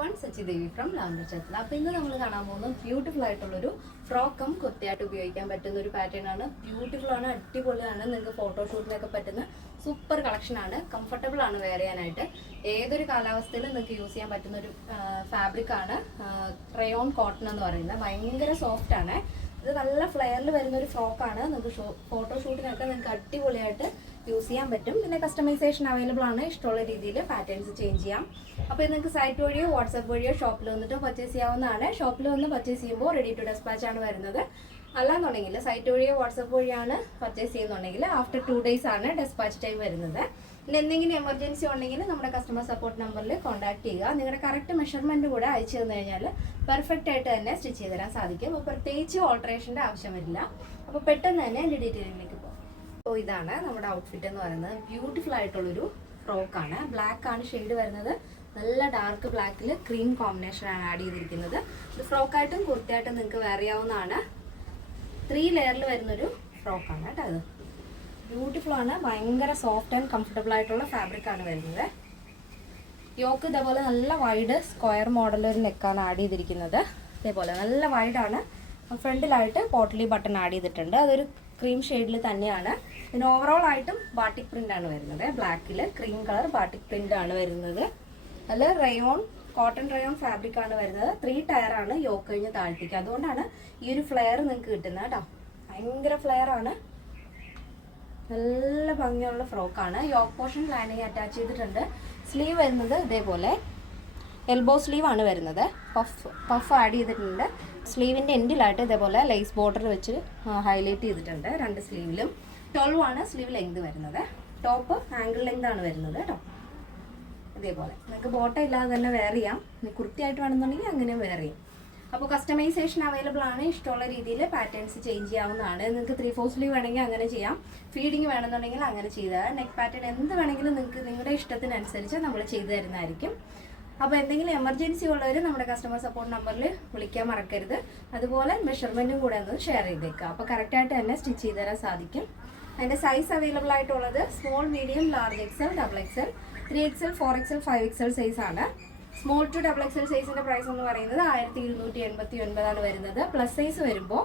everyone, Sachi Devi from Laundry Chatla. അപ്പോൾ ഇന്ന് നമ്മൾ കാണാൻ പോകുന്നത് ബ്യൂട്ടിഫുൾ ആയിട്ടുള്ള ഒരു ഫ്രോക്കും കുർത്തിയായിട്ട് ഉപയോഗിക്കാൻ പറ്റുന്ന ഒരു പാറ്റേൺ ആണ്. ബ്യൂട്ടിഫുൾ ആണ്, അടിപൊളിയാണ്. നിങ്ങൾക്ക് ഫോട്ടോഷൂട്ടിനൊക്കെ പറ്റുന്ന സൂപ്പർ കളക്ഷൻ ആണ്. കംഫർട്ടബിൾ ആണ് വെയർ ചെയ്യാനായിട്ട്. ഏതൊരു കാലാവസ്ഥയിലും നിങ്ങൾക്ക് യൂസ് ചെയ്യാൻ പറ്റുന്ന ഒരു ഫാബ്രിക് ആണ്. റയോൺ കോട്ടൺ എന്ന് പറയുന്നത് ഭയങ്കര സോഫ്റ്റ് ആണ്. ഇത് നല്ല ഫ്ലെയറിൽ വരുന്ന ഒരു ഫ്രോക്കാണ്. നിങ്ങൾക്ക് ഫോട്ടോഷൂട്ടിനൊക്കെ നിങ്ങൾക്ക് അടിപൊളിയായിട്ട് യൂസ് ചെയ്യാൻ പറ്റും. പിന്നെ കസ്റ്റമൈസേഷൻ അവൈലബിൾ ആണ്. ഇഷ്ടമുള്ള രീതിയിൽ പാറ്റേൺസ് ചേഞ്ച് ചെയ്യാം. അപ്പോൾ ഇത് നിങ്ങൾക്ക് സൈറ്റ് വഴിയോ വാട്സാപ്പ് വഴിയോ ഷോപ്പിൽ വന്നിട്ട് പർച്ചേസ് ചെയ്യാവുന്നതാണ്. ഷോപ്പിൽ വന്ന് പർച്ചേസ് ചെയ്യുമ്പോൾ റെഡി ടു ഡെസ്പാച്ച് ആണ് വരുന്നത്. അല്ലാന്നുണ്ടെങ്കിൽ സൈറ്റ് വഴിയോ വാട്സാപ്പ് വഴിയാണ് പർച്ചേസ് ചെയ്യുന്നുണ്ടെങ്കിൽ ആഫ്റ്റർ 2 days ആണ് ഡെസ്പാച്ച് ടൈം വരുന്നത്. പിന്നെ എന്തെങ്കിലും എമർജൻസി ഉണ്ടെങ്കിൽ നമ്മുടെ കസ്റ്റമർ സപ്പോർട്ട് നമ്പറിൽ കോൺടാക്ട് ചെയ്യുക. നിങ്ങളുടെ കറക്റ്റ് മെഷർമെൻറ്റ് കൂടെ അയച്ചു തന്നു കഴിഞ്ഞാൽ പെർഫെക്റ്റ് ആയിട്ട് തന്നെ സ്റ്റിച്ച് ചെയ്ത് തരാൻ സാധിക്കും. അപ്പോൾ പ്രത്യേകിച്ച് ഓൾട്ടറേഷൻ്റെ ആവശ്യം വരില്ല. അപ്പോൾ പെട്ടെന്ന് തന്നെ എൻ്റെ ഡീറ്റെയിലിലേക്ക് പോകും. അപ്പോൾ ഇതാണ് നമ്മുടെ ഔട്ട്ഫിറ്റ് എന്ന് പറയുന്നത്. ബ്യൂട്ടിഫുൾ ആയിട്ടുള്ളൊരു ഫ്രോക്കാണ്. ബ്ലാക്ക് ആണ് ഷെയ്ഡ് വരുന്നത്. നല്ല ഡാർക്ക് ബ്ലാക്കിൽ ക്രീം കോമ്പിനേഷനാണ് ആഡ് ചെയ്തിരിക്കുന്നത്. ഇത് ഫ്രോക്കായിട്ടും കുർത്തിയായിട്ടും നിങ്ങൾക്ക് വെയർ ചെയ്യാവുന്നതാണ്. 3 ലെയറിൽ വരുന്നൊരു ഫ്രോക്കാണ് കേട്ടോ. ഇത് ബ്യൂട്ടിഫുൾ ആണ്. ഭയങ്കര സോഫ്റ്റ് ആൻഡ് കംഫർട്ടബിൾ ആയിട്ടുള്ള ഫാബ്രിക് ആണ് വരുന്നത്. യോക്ക് ഇതേപോലെ നല്ല വൈഡ് സ്ക്വയർ മോഡൽ ഒരു നെക്കാണ് ആഡ് ചെയ്തിരിക്കുന്നത്. ഇതേപോലെ നല്ല വൈഡാണ്. ഫ്രണ്ടിലായിട്ട് പോട്ട്ലി ബട്ടൺ ആഡ് ചെയ്തിട്ടുണ്ട്. അതൊരു ക്രീം ഷെയ്ഡിൽ തന്നെയാണ്. പിന്നെ ഓവറോൾ ആയിട്ടും ബാട്ടിക് പ്രിന്റ് ആണ് വരുന്നത്. ബ്ലാക്കിൽ ക്രീം കളർ ബാട്ടിക് പ്രിന്റ് ആണ് വരുന്നത്. അതിൽ റയോൺ കോട്ടൺ റയോൺ ഫാബ്രിക് ആണ് വരുന്നത്. 3 ടയർ ആണ് യോക്ക് കഴിഞ്ഞ് താഴ്ത്തിക്കുക. അതുകൊണ്ടാണ് ഈ ഒരു ഫ്ലെയർ നിങ്ങൾക്ക് കിട്ടുന്നത് കേട്ടോ. ഭയങ്കര ഫ്ലെയർ ആണ്. നല്ല ഭംഗിയുള്ള ഫ്രോക്കാണ്. യോക്ക് പോർഷൻ ലൈനിങ് അറ്റാച്ച് ചെയ്തിട്ടുണ്ട്. സ്ലീവ് വരുന്നത് ഇതേപോലെ എൽബോ സ്ലീവ് ആണ് വരുന്നത്. പഫ് ആഡ് ചെയ്തിട്ടുണ്ട്. സ്ലീവിൻ്റെ എൻഡിലായിട്ട് ഇതേപോലെ ലേസ് ബോർഡർ വെച്ച് ഹൈലൈറ്റ് ചെയ്തിട്ടുണ്ട്. 2 സ്ലീവിലും 12 ആണ് സ്ലീവ് ലെങ്ത് വരുന്നത്. ടോപ്പ് ആംഗിൾ ലെങ്ത് ആണ് വരുന്നത് കേട്ടോ. ഇതേപോലെ നിങ്ങൾക്ക് ബോട്ടം ഇല്ലാതെ തന്നെ വെയർ ചെയ്യാം. കുർത്തിയായിട്ട് വേണമെന്നുണ്ടെങ്കിൽ അങ്ങനെ വെയർ ചെയ്യും. അപ്പോൾ കസ്റ്റമൈസേഷൻ അവൈലബിൾ ആണ്. ഇഷ്ടമുള്ള രീതിയിൽ പാറ്റേൺസ് ചേഞ്ച് ചെയ്യാവുന്നതാണ്. നിങ്ങൾക്ക് 3/4 സ്ലീവ് വേണമെങ്കിൽ അങ്ങനെ ചെയ്യാം. ഫീഡിങ് വേണമെന്നുണ്ടെങ്കിൽ അങ്ങനെ ചെയ്താൽ നെക്ക് പാറ്റേൺ എന്ത് വേണമെങ്കിലും നിങ്ങൾക്ക് നിങ്ങളുടെ ഇഷ്ടത്തിനനുസരിച്ച് നമ്മൾ ചെയ്തു തരുന്നതായിരിക്കും. അപ്പോൾ എന്തെങ്കിലും എമർജൻസി ഉള്ളവർ നമ്മുടെ കസ്റ്റമർ സപ്പോർട്ട് നമ്പറിൽ വിളിക്കാൻ മറക്കരുത്. അതുപോലെ മെഷർമെൻറ്റും കൂടെ ഒന്ന് ഷെയർ ചെയ്തേക്കുക. അപ്പോൾ കറക്റ്റായിട്ട് തന്നെ സ്റ്റിച്ച് ചെയ്ത് തരാൻ സാധിക്കും. അതിൻ്റെ സൈസ് അവൈലബിൾ ആയിട്ടുള്ളത് small, medium, large XL, XXL, 3XL, 4XL, 5XL സൈസാണ്. സ്മോൾ ടു XXL സൈസിൻ്റെ പ്രൈസ് എന്ന് പറയുന്നത് 1289 ആണ് വരുന്നത്. പ്ലസ് സൈസ് വരുമ്പോൾ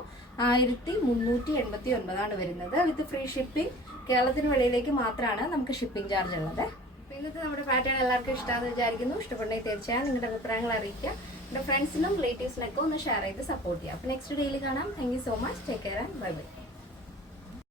1389 ആണ് വരുന്നത്. വിത്ത് ഫ്രീ ഷിപ്പിംഗ്. കേരളത്തിന് വെളിയിലേക്ക് മാത്രമാണ് നമുക്ക് ഷിപ്പിംഗ് ചാർജ് ഉള്ളത്. അപ്പോൾ ഇന്നത്തെ നമ്മുടെ പാറ്റേൺ എല്ലാവർക്കും ഇഷ്ടമാണെന്ന് വിചാരിക്കുന്നു. ഇഷ്ടപ്പെട്ടെങ്കിൽ തീർച്ചയായും നിങ്ങളുടെ അഭിപ്രായങ്ങൾ അറിയിക്കുക. എൻ്റെ ഫ്രണ്ട്സിനും റിലേറ്റീവ്സിനൊക്കെ ഒന്ന് ഷെയർ ചെയ്ത് സപ്പോർട്ട് ചെയ്യുക. അപ്പോൾ നെക്സ്റ്റ് ഡേയിൽ കാണാം. Thank you so much. Take care and bye bye.